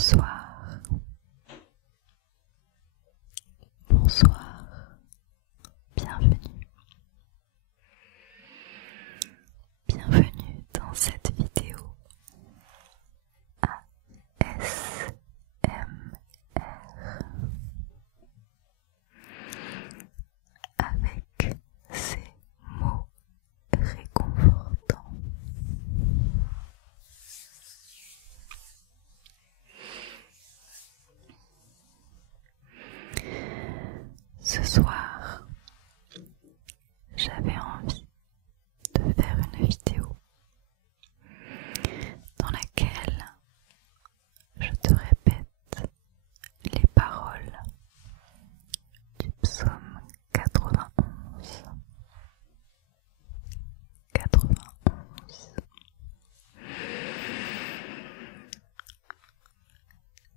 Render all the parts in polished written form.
Bonsoir, bonsoir, bienvenue. Bienvenue dans cette vidéo ASMR avec ces mots réconfortants. Ce soir, j'avais envie de faire une vidéo dans laquelle je te répète les paroles du psaume 91.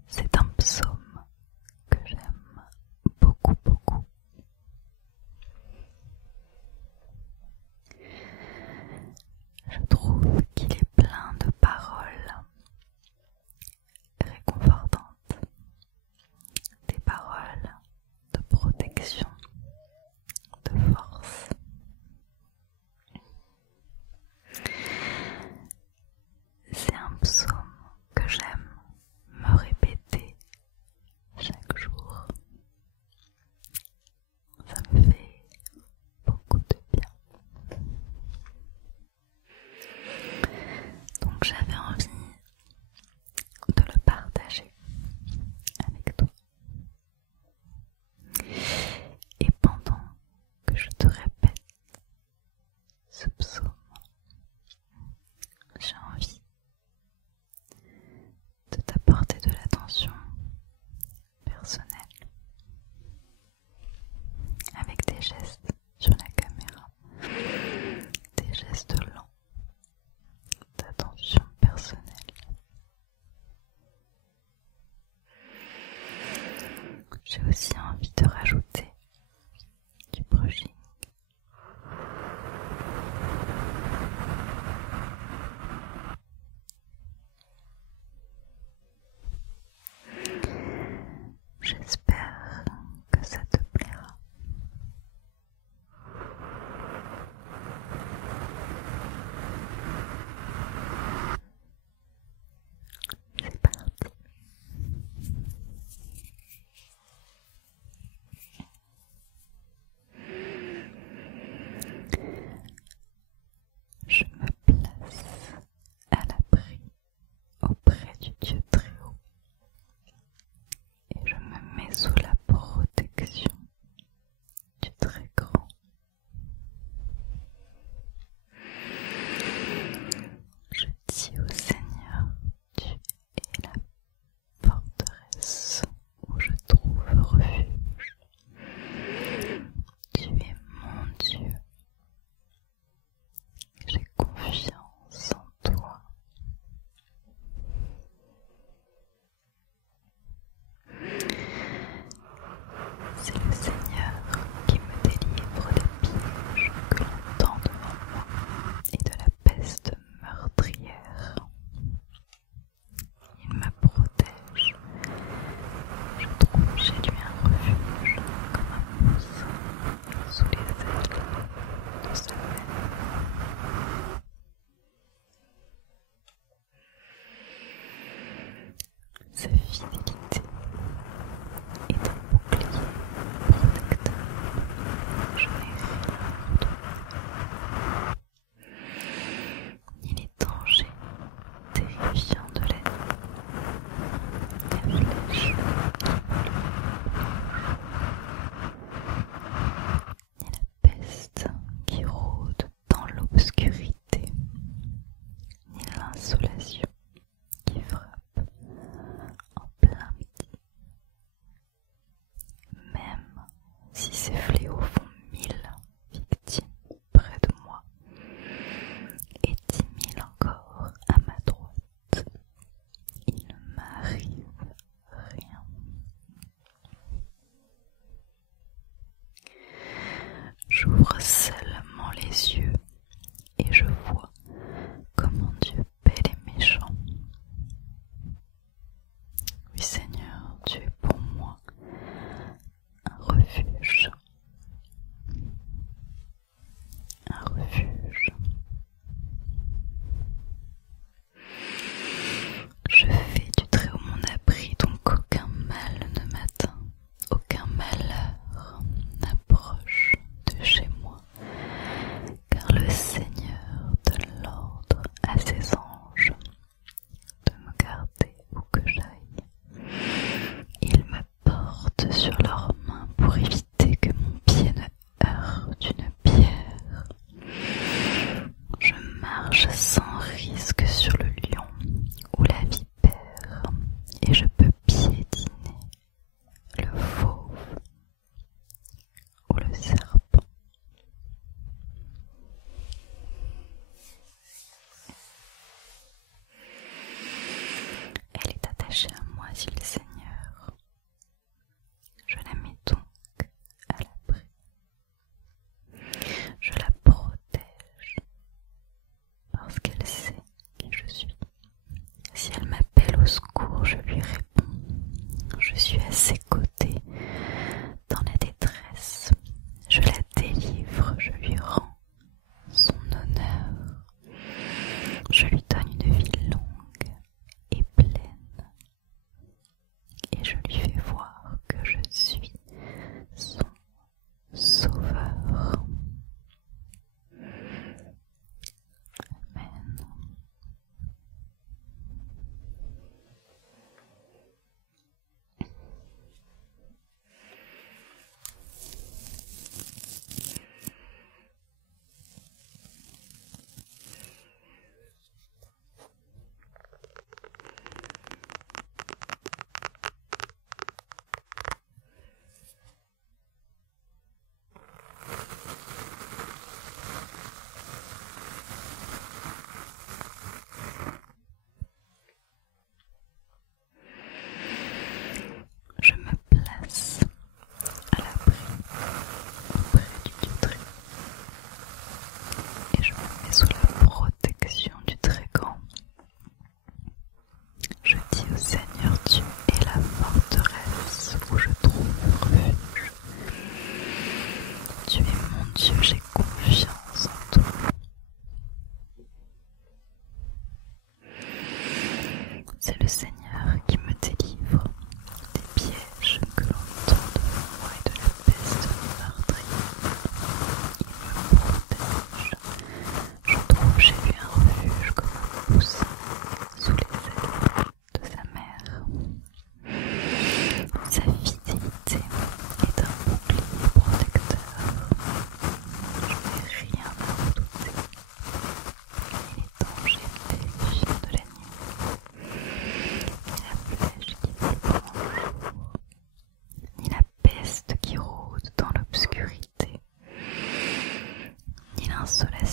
C'est un psaume que j'aime beaucoup. Je trouve qu'il est plein de paroles réconfortantes, des paroles de protection, de force. C'est un psaume que j'aime me répéter chaque jour. Ça me fait beaucoup de bien. Donc j'avais envie de le partager avec toi. Et pendant que je te répète ce psaume, j'ai envie de t'apporter de l'attention personnelle avec des gestes sur la caméra, des gestes lents d'attention personnelle. J'ai aussi envie de rajouter du brushing. J'espère que ça te plaira. C'est parti. Je me place à l'abri auprès du Dieu très haut et je me mets sous la protection du très grand. Je dis au Seigneur, tu es la forteresse où je trouve refuge. Tu es mon Dieu. J'ai confiance en toi. C'est le Seigneur qui me délivre des pièges que l'on tend devant moi et de la peste meurtrière. Il me protège. Je trouve chez lui un refuge comme un mousse sous les ailes de sa mère. Sa fidélité est un bouclier protecteur. Je n'ai rien à redouter. Ni les dangers terrifiants de l'ennemi, la flèche qui vole ni la peste qui rôde dans l'obscurité, ni l'insolation qui frappe en plein midi. Même si ces fléaux font 1000 victimes près de moi et 10 000 encore à ma droite, il ne m'arrive rien. J'ouvre seulement les yeux et je vois comment Dieu paie les méchants.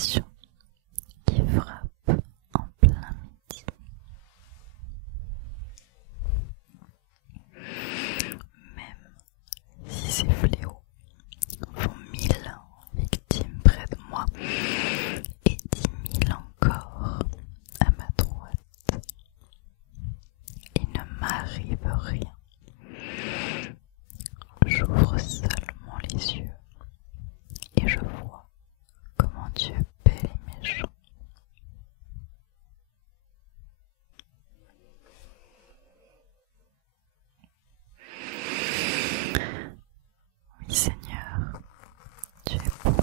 pression qui frappe en plein midi. Même si ces fléaux font 1000 victimes près de moi et 10 000 encore à ma droite, il ne m'arrive rien. J'ouvre seulement les yeux et je vois comment Dieu paie les méchants. Oui Seigneur, tu es bon.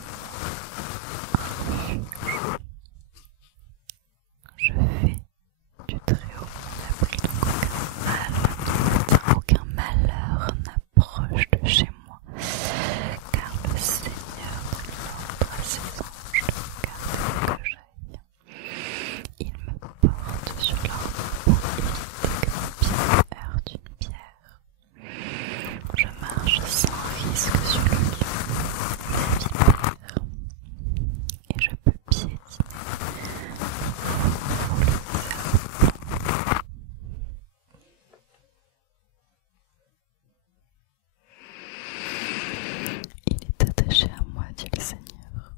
Je fais du Très-Haut mon abri, donc aucun malheur n'approche de chez moi, car le Seigneur ordre à ses anges de garder que j'aille. Ils me portent sur leur dos pour éviter que mon pied heurte une pierre. Je marche sans risque sur le lion, la vipère, et je peux piétiner pour le serpent. Il est attaché à moi, dit le Seigneur.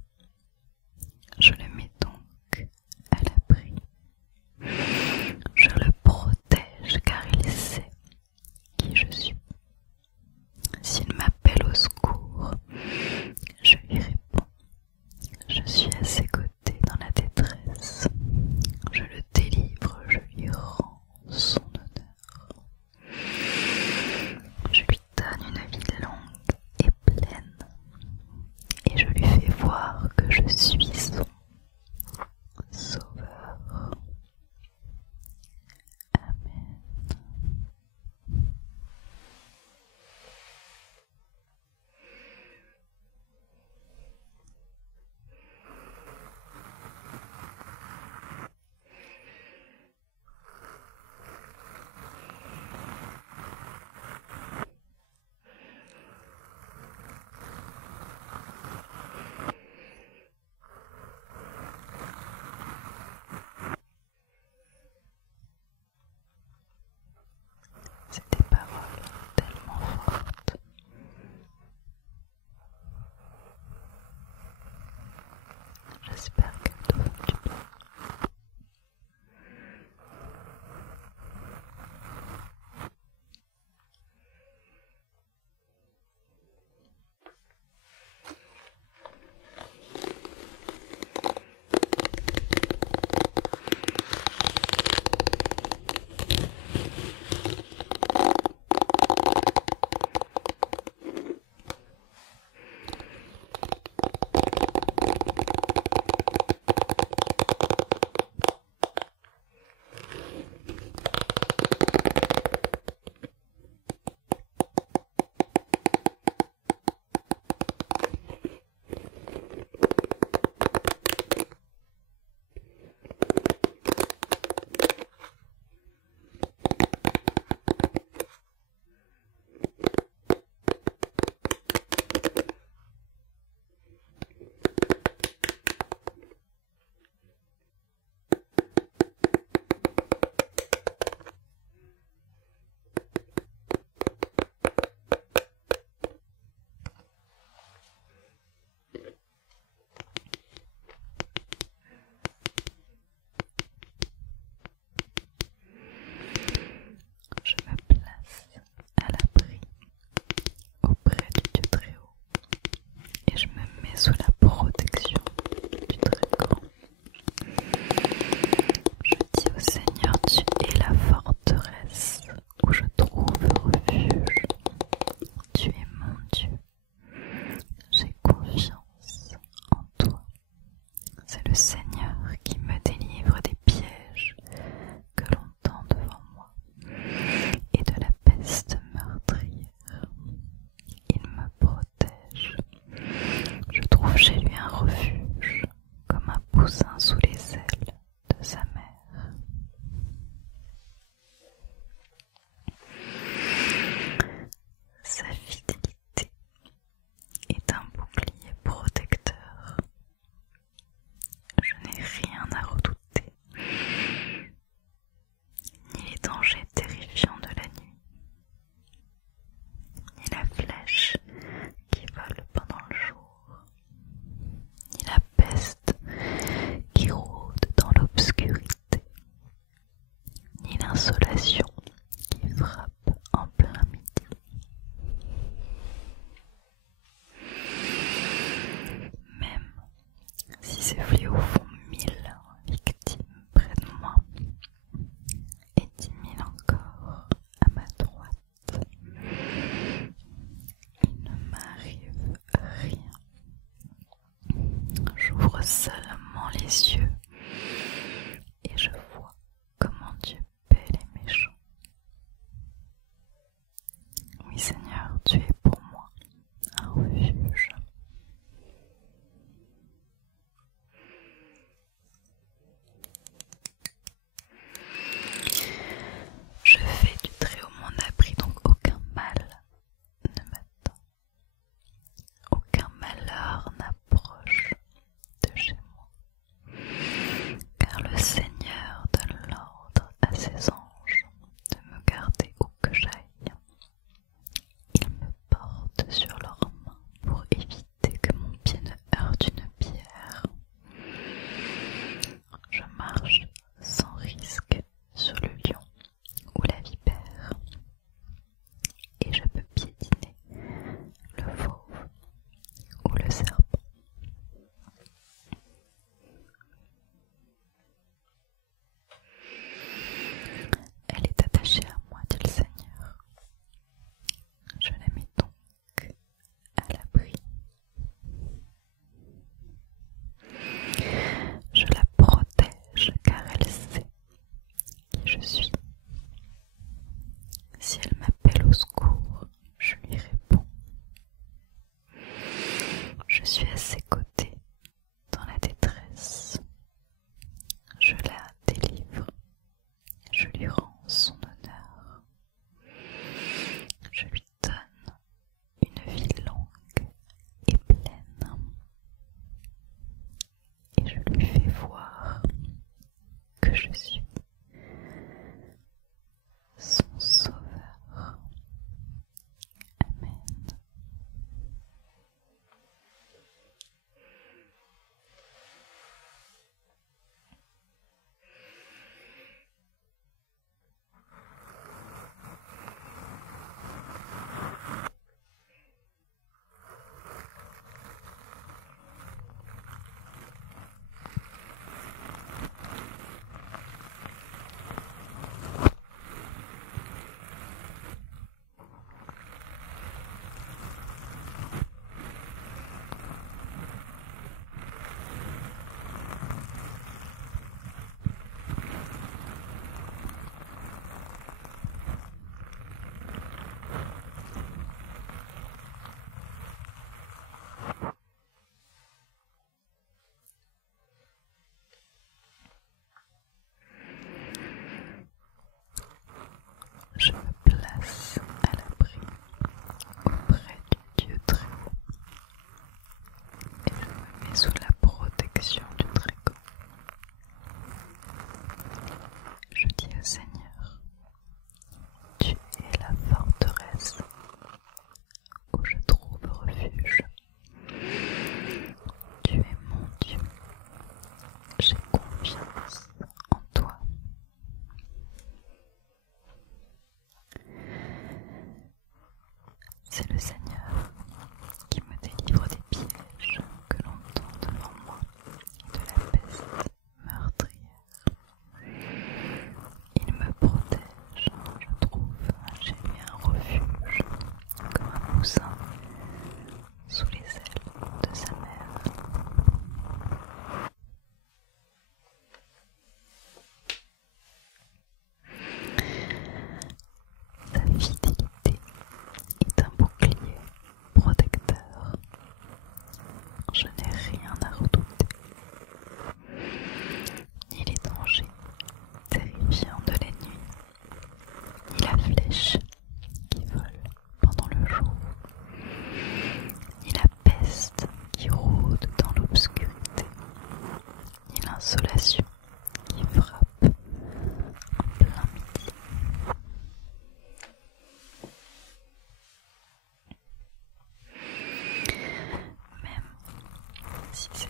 Je le mets donc à l'abri. Je le protège car il sait qui je suis. S'il m'appelle au secours, je lui réponds. Je suis à ses côtés dans la détresse. Je le délivre, je lui rends son honneur. Je lui donne une vie longue et pleine, et je lui fais voir que je suis son sauveur. Amen. C'est des paroles tellement fortes. J'espère qu'elles te font du bien. Je me place à l'abri auprès du Dieu Très-Haut et je me mets sous la protection du Très-Grand. Je dis au Seigneur, tu es la forteresse où je trouve refuge. Tu es mon Dieu. J'ai confiance en toi. C'est le Seigneur qui me délivre des pièges que l'on tend devant moi et de la peste meurtrière. Il me protège. Je trouve ces fléaux font 1000 victimes près de moi et 10 000 encore à ma droite, il ne m'arrive rien. J'ouvre seulement les yeux et je vois comment Dieu paie les méchants. Oui Seigneur, tu es pour moi un refuge. Je fais du Très-Haut mon abri, donc aucun mal ne m'attend. Aucun malheur n'approche de chez moi. Car le Seigneur donne l'ordre à ses anges de me garder où que j'aille. Ils me portent sur leurs mains pour éviter que mon pied ne heurte une pierre. Je marche sans risque sur le lion ou la vipère, et je peux piétiner le fauve ou le serpent. Elle est attachée à moi, dit le Seigneur. Je la mets donc à l'abri. Je la protège car elle sait qui je suis. Si elle m'appelle au secours, je lui réponds. Je suis à ses côtés dans la détresse. Je la délivre. Je lui rends son honneur. Je lui donne une vie longue et pleine. Et je lui fais voir que je suis son sauveur. Amen. Je me place à l'abri auprès du Dieu très haut et je me mets sous la protection du Très-Haut. Je dis au Seigneur, tu es la forteresse où je trouve refuge. Tu es mon Dieu, j'ai confiance en toi. C'est le Seigneur qui me délivre des pièges que l'on tend devant moi et de la peste meurtrière. Il me protège, je trouve chez lui un refuge, comme un moussin sous les ailes de sa mère. Sa fidélité est un bouclier protecteur. Je n'ai rien à redouter, ni les dangers terrifiants de la nuit, ni la flèche qui vole pendant le jour, ni la peste qui rôde dans l'obscurité, ni l'insolation qui frappe en plein midi. Même si ces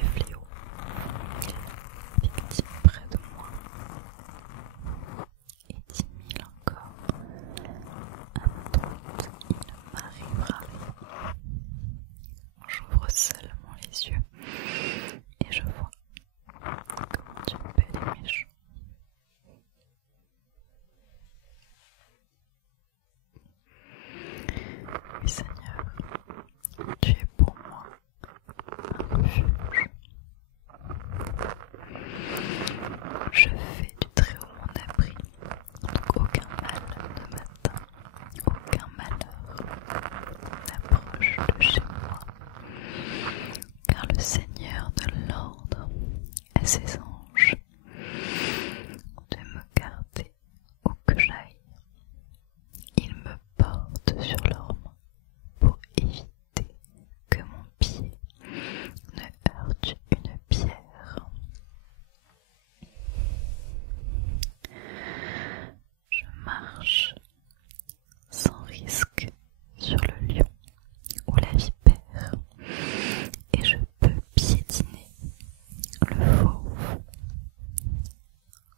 refuge. Je fais du Très-Haut mon abri, donc aucun mal ne m'atteint, aucun malheur n'approche de chez moi, car le Seigneur donne l'ordre à ses anges de me garder où que j'aille. Ils me portent sur leurs mains pour éviter que mon pied ne heurte une pierre. Je marche sans risque sur le lion ou la vipère, et je peux piétiner le fauve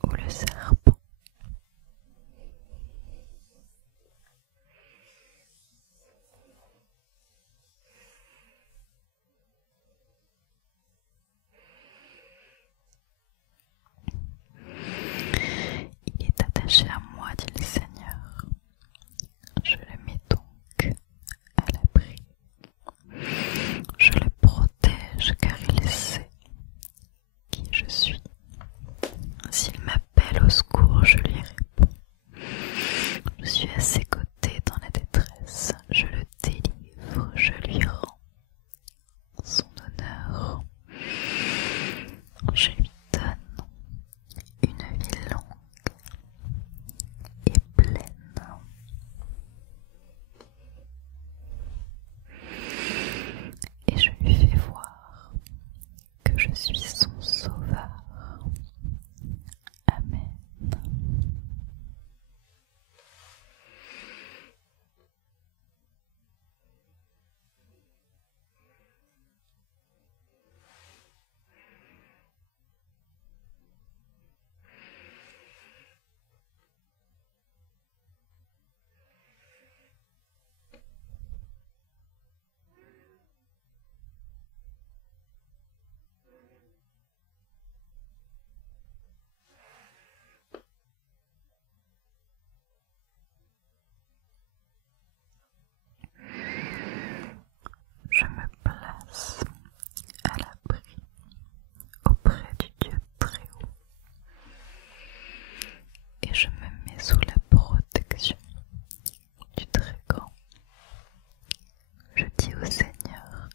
ou le serpent. Il est attaché à moi, dit le Seigneur. Je le mets donc à l'abri. Je le protège car il sait qui je suis. S'il m'appelle au secours, je lui réponds. Je suis à ses côtés dans la détresse. Je le délivre, je lui rends son honneur. Je lui donne une vie longue et pleine. Et je lui fais voir que je suis son sauveur. Amen. Je me place à l'abri auprès du Dieu Très-Haut et je me mets sous la protection du Très-Grand. Je dis au Seigneur,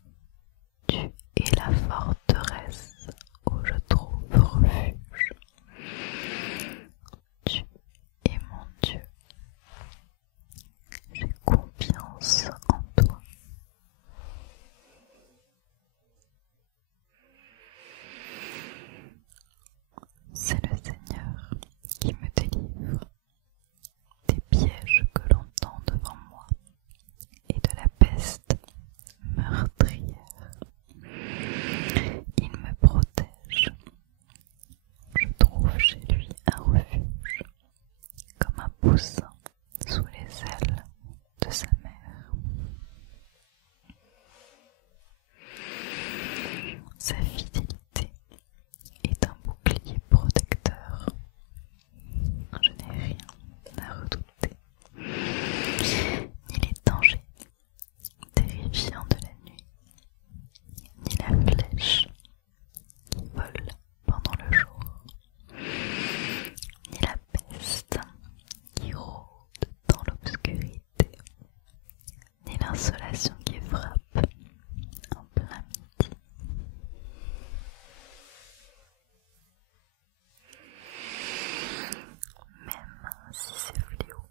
tu es la forteresse où je trouve refuge. Tu es mon Dieu. J'ai confiance en toi. C'est le Seigneur qui me délivre des pièges que l'on tend devant moi et de la peste meurtrière. Il me protège. Je trouve chez lui un refuge, comme un poussin sous les ailes de sa mère. Sa fidélité est un bouclier protecteur. Je n'ai rien à redouter, ni les dangers terrifiants de la nuit, ni la flèche qui vole pendant le jour, ni la peste qui rôde dans l'obscurité, ni l'insolation qui frappe en plein midi. Même si ces fléaux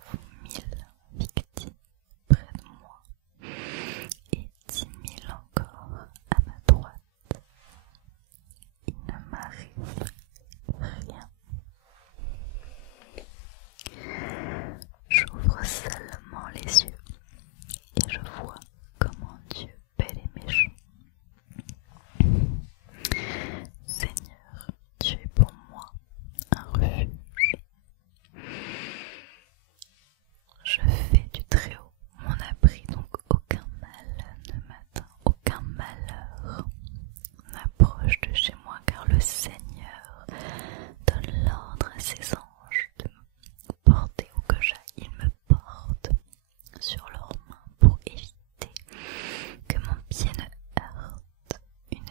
font 1000 victimes près de moi et 10 000 encore à ma droite, il ne m'arrive rien. J'ouvre seulement les yeux et je vois comment Dieu paie les méchants. Seigneur, tu es pour moi un refuge. Je fais du Très-Haut mon abri, donc aucun mal ne m'atteint, aucun malheur n'approche de chez moi, car le Seigneur donne l'ordre à ses anges de me porter où que j'aille. Ils me portent sur leurs mains pour éviter que mon pied ne heurte une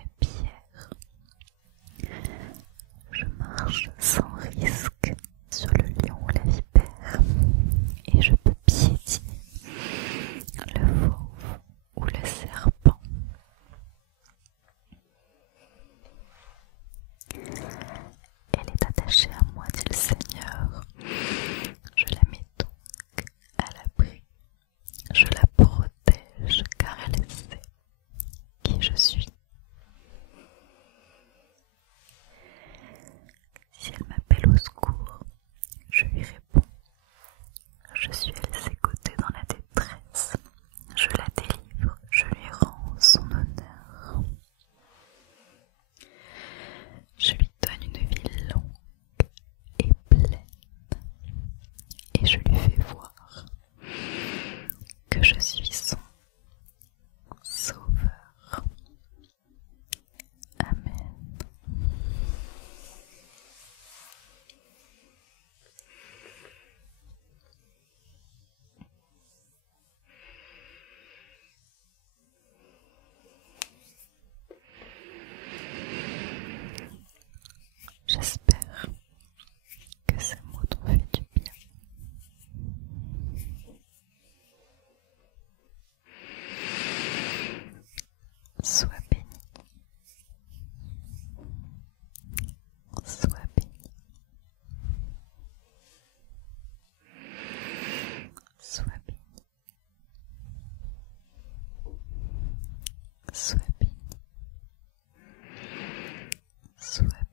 soit